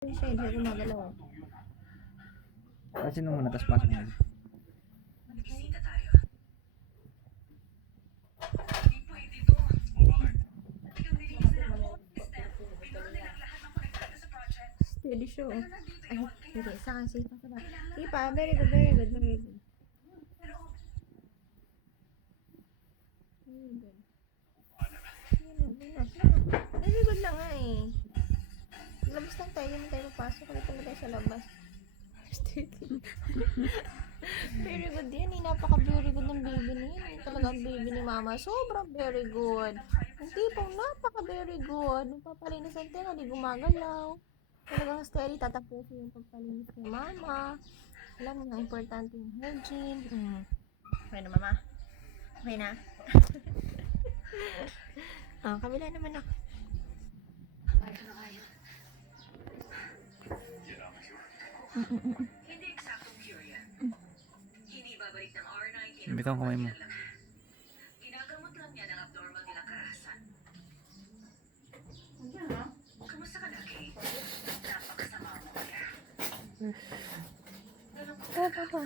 Siya, hindi ako magalaw. Kasi nung muna, tapos pasok mo. Bisita tayo. Hindi pwede to. Ikaw nilinis nila ako. Step, pinuno nila ang lahat ng konektado sa project. Steady siya. Pero nandito Ay, yung hindi. Sa akin, sipa ka ba? Sipa, very good, very good, very good. Pero Very good. Very good na nga eh. Labas lang tayo, hindi tayo papasok. Ulit na tayo sa labas. Very good yan eh. Napaka-very good ng baby niya. Yan talaga ang baby ni mama. Sobrang very good. Ang tipong napaka-very good. Nung papalinis ang tenga, di gumagalaw. Talagang steady, tatapusin yung pagpalinis ni mama. Alam mo na, importante yung hygiene. Okay na, mama? Okay na? Kabila naman ako. hindi eksaktong cure yan. Hindi babalik ng R19. Bitaw ang kamay mo. Ginagamot lang niya ng abnormal nilang karahasan. Kamusta ka na, Kate? Napakasama mo kaya. Ganun ko Papa.